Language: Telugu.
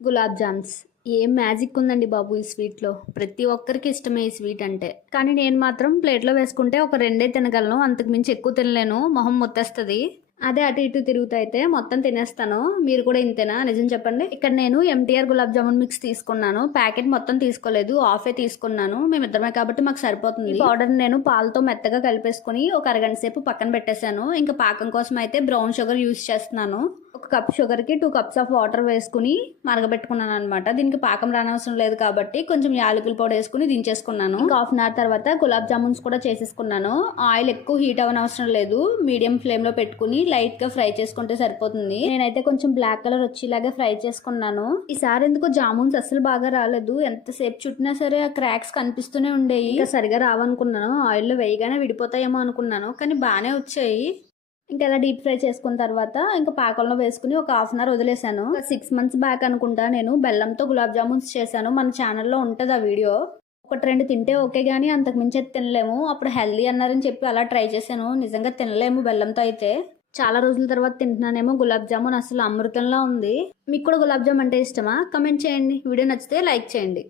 గులాబ్ జామ్స్. ఏం మ్యాజిక్ ఉందండి బాబు ఈ స్వీట్‌లో. ప్రతి ఒక్కరికి ఇష్టమే ఈ స్వీట్ అంటే. కానీ నేను మాత్రం ప్లేట్‌లో వేసుకుంటే ఒక రెండే తినగలను. అంతకు మించి ఎక్కువ తినలేను. మొహం మొత్తేస్తది. అదే అటు ఇటు తిరుగుతా అయితే మొత్తం తినేస్తాను. మీరు కూడా ఇంతేనా? నిజం చెప్పండి. ఇక్కడ నేను ఎంటీఆర్ గులాబ్ జామున్ మిక్స్ తీసుకున్నాను. ప్యాకెట్ మొత్తం తీసుకోలేదు. హాఫే తీసుకున్నాను. మేమిద్దరమే కాబట్టి మాకు సరిపోతుంది. ఈ పౌడర్ నేను పాలతో మెత్తగా కలిపేసుకొని ఒక అరగంట సేపు పక్కన పెట్టేశాను. ఇంకా పాకం కోసం అయితే బ్రౌన్ షుగర్ యూజ్ చేస్తున్నాను. ఒక కప్ షుగర్కి 2 కప్స్ ఆఫ్ వాటర్ వేసుకుని మరగబెట్టుకున్నాను అనమాట. దీనికి పాకం రానవసరం లేదు కాబట్టి కొంచెం యాలకుల పొడి వేసుకుని దించేసుకున్నాను. ఇంకా హాఫ్ అన్ అవర్ తర్వాత గులాబ్ జామున్స్ కూడా చేసేసుకున్నాను. ఆయిల్ ఎక్కువ హీట్ అవ్వనవసరం లేదు. మీడియం ఫ్లేమ్ లో పెట్టుకుని లైట్ గా ఫ్రై చేసుకుంటే సరిపోతుంది. నేనైతే కొంచెం బ్లాక్ కలర్ వచ్చేలాగా ఫ్రై చేసుకున్నాను. ఈసారి ఎందుకో జామున్స్ అసలు బాగా రాలేదు. ఎంతసేపు చుట్టినా సరే ఆ క్రాక్స్ కనిపిస్తూనే ఉండేవి. ఇంకా సరిగా రావనుకున్నాను. ఆయిల్ లో వేయగానే విడిపోతాయేమో అనుకున్నాను, కానీ బాగానే వచ్చాయి. ఇంకా ఇలా డీప్ ఫ్రై చేసుకున్న తర్వాత ఇంకా పాకంలో వేసుకుని ఒక హాఫ్ అన్ అవర్ వదిలేసాను. 6 మంత్స్ బ్యాక్ అనుకుంటా నేను బెల్లంతో గులాబ్ జామున్స్ చేశాను. మన ఛానల్లో ఉంటుంది ఆ వీడియో. ఒకటి రెండు తింటే ఓకే గానీ అంతకు మించి తినలేము. అప్పుడు హెల్దీ అన్నారని చెప్పి అలా ట్రై చేశాను. నిజంగా తినలేము బెల్లంతో అయితే. చాలా రోజుల తర్వాత తింటున్నానేమో గులాబ్ జామున్. అసలు అమృతంలా ఉంది. మీకు కూడా గులాబ్ జామ్ అంటే ఇష్టమా? కమెంట్ చేయండి. వీడియో నచ్చితే లైక్ చేయండి.